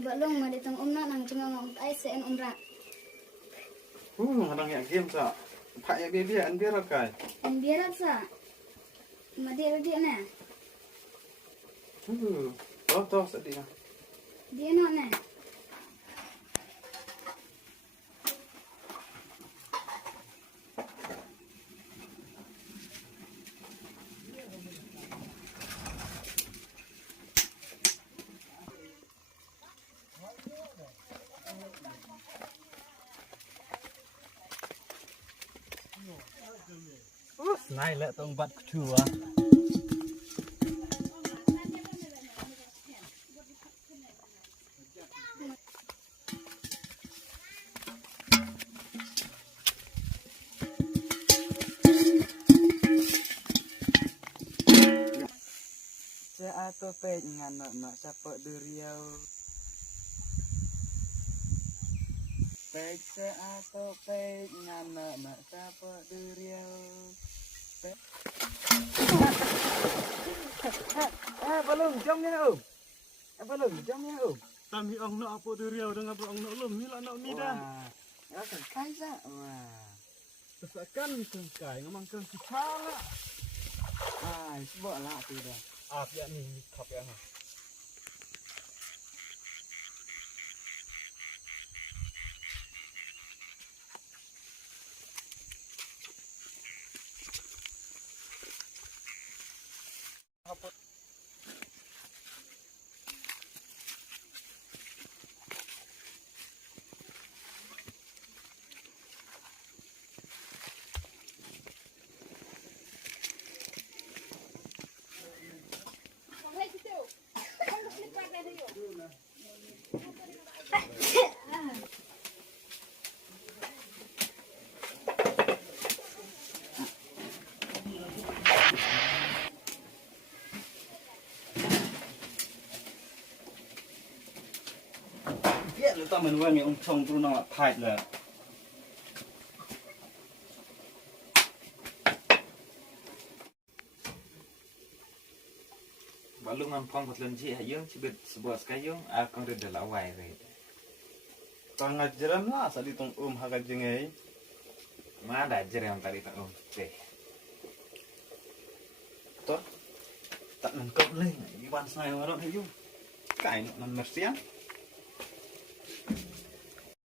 Balong ma ditong umna nang cungong ai sen umra. Kadang yang game sa. Pak ya dia an biar kai. En biara sa. Ma dia na. Toh sedih. Dia no na. Nai lek tong bat kedua. Atau pengen nak siapa duriau pek atau pengen nak siapa duriau belum jamnya om belum jamnya om Tami ang na apo diriaw dengan ang na ulum nila na unida. Ya kan kaisa wah Tesakan kang kai ngamang kang kicala. sebab lah tu dah. Ya ni kap ya. Biết là tao mình quen những ông chồng tôi nó thải là balungan phong một lần chị hãy dương chỉ biết sebuah sekali dương con được là hoài rồi Kang ngajaran lah asal ditong haga jengai. mana ada ajar yang tadi tak teh Tak nangkap leh. Iwan saya orang hayu. Kai nak mersian.